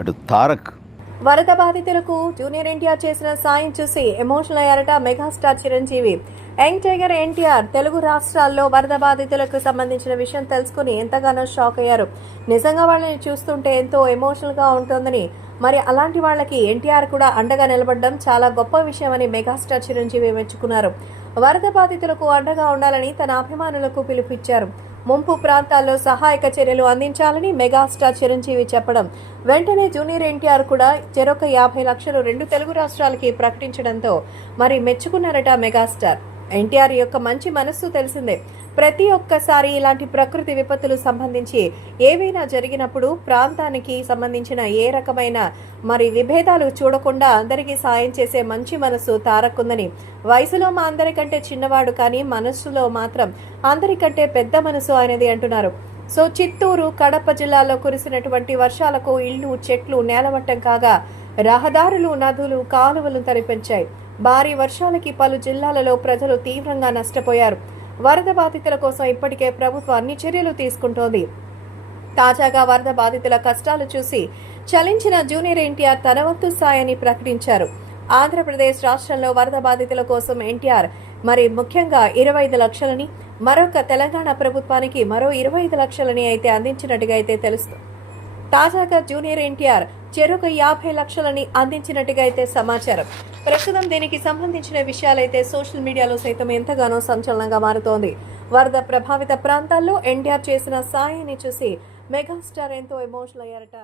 అటు తారక్. వరద బాధితులకు జూనియర్ ఎన్టీఆర్ చేసిన సాయం చూసి ఎమోషనల్ అయ్యారట megastar Chiranjeevi. Young tiger NTR Telugu రాష్ట్రాల్లో వరద బాధితులకు సంబంధించిన విషయం తెలుసుకుని ఎంతగానో షాక్ అయ్యారు. నిజంగా వాళ్ళని చూస్తుంటే ఎంతో ఎమోషనల్ గా ఉంటుందని, మరి అలాంటి వాళ్ళకి ఎన్టీఆర్ కూడా అండగా నిలబడడం చాలా గొప్ప విషయమని మెగాస్టార్ చిరంజీవి మెచ్చుకున్నారు. వరద బాధితులకు అండగా ఉండాలని తన అభిమానులకు పిలుపిచ్చారు. ముంపు ప్రాంతాల్లో సహాయక చర్యలు అందించాలని మెగాస్టార్ చిరంజీవి చెప్పడం, వెంటనే జూనియర్ ఎన్టీఆర్ కూడా చెరొక 50 లక్షలు 2 తెలుగు రాష్ట్రాలకి ప్రకటించడంతో మరి మెచ్చుకున్నారట మెగాస్టార్. ఎన్టీఆర్ యొక్క మంచి మనస్సు తెలిసిందే. ప్రతి ఒక్కసారి ఇలాంటి ప్రకృతి విపత్తులు సంబంధించి ఏవైనా జరిగినప్పుడు ప్రాంతానికి సంబంధించిన ఏ రకమైన మరి విభేదాలు చూడకుండా అందరికీ సాయం చేసే మంచి మనసు తారక్ ఉందని, వయసులో మా అందరికంటే చిన్నవాడు కానీ మనస్సులో మాత్రం అందరికంటే పెద్ద మనసు ఆయనది అంటున్నారు. సో చిత్తూరు, కడప జిల్లాలో కురిసినటువంటి వర్షాలకు ఇళ్లు, చెట్లు నేలమట్టం కాగా రహదారులు, నదులు, కాలువలు తరిపించాయి. భారీ వర్షాలకి పలు జిల్లాలలో ప్రజలు తీవ్రంగా నష్టపోయారు. వరద బాధితుల కోసం ఇప్పటికే ప్రభుత్వం అన్ని చర్యలు తీసుకుంటోంది. తాజాగా వరద బాధితుల కష్టాలు చూసి చలించిన జూనియర్ ఎన్టీఆర్ తన వంతు సాయాన్ని ప్రకటించారు. ఆంధ్రప్రదేశ్ రాష్ట్రంలో వరద బాధితుల కోసం ఎన్టీఆర్ మరి ముఖ్యంగా 25 లక్షలని, మరొక తెలంగాణ ప్రభుత్వానికి మరో 25 లక్షలని అయితే అందించినట్టుగా అయితే తెలుస్తుంది. తాజాగా జూనియర్ ఎన్టీఆర్ చెరొక 50 లక్షలని అందించినట్టుగా అయితే సమాచారం. ప్రస్తుతం దీనికి సంబంధించిన విషయాలైతే సోషల్ మీడియాలో సైతం ఎంతగానో సంచలనంగా మారుతోంది. వరద ప్రభావిత ప్రాంతాల్లో ఎన్టీఆర్ చేసిన సాయాన్ని చూసి మెగాస్టార్ ఎంతో ఎమోషనల్ అయ్యారట.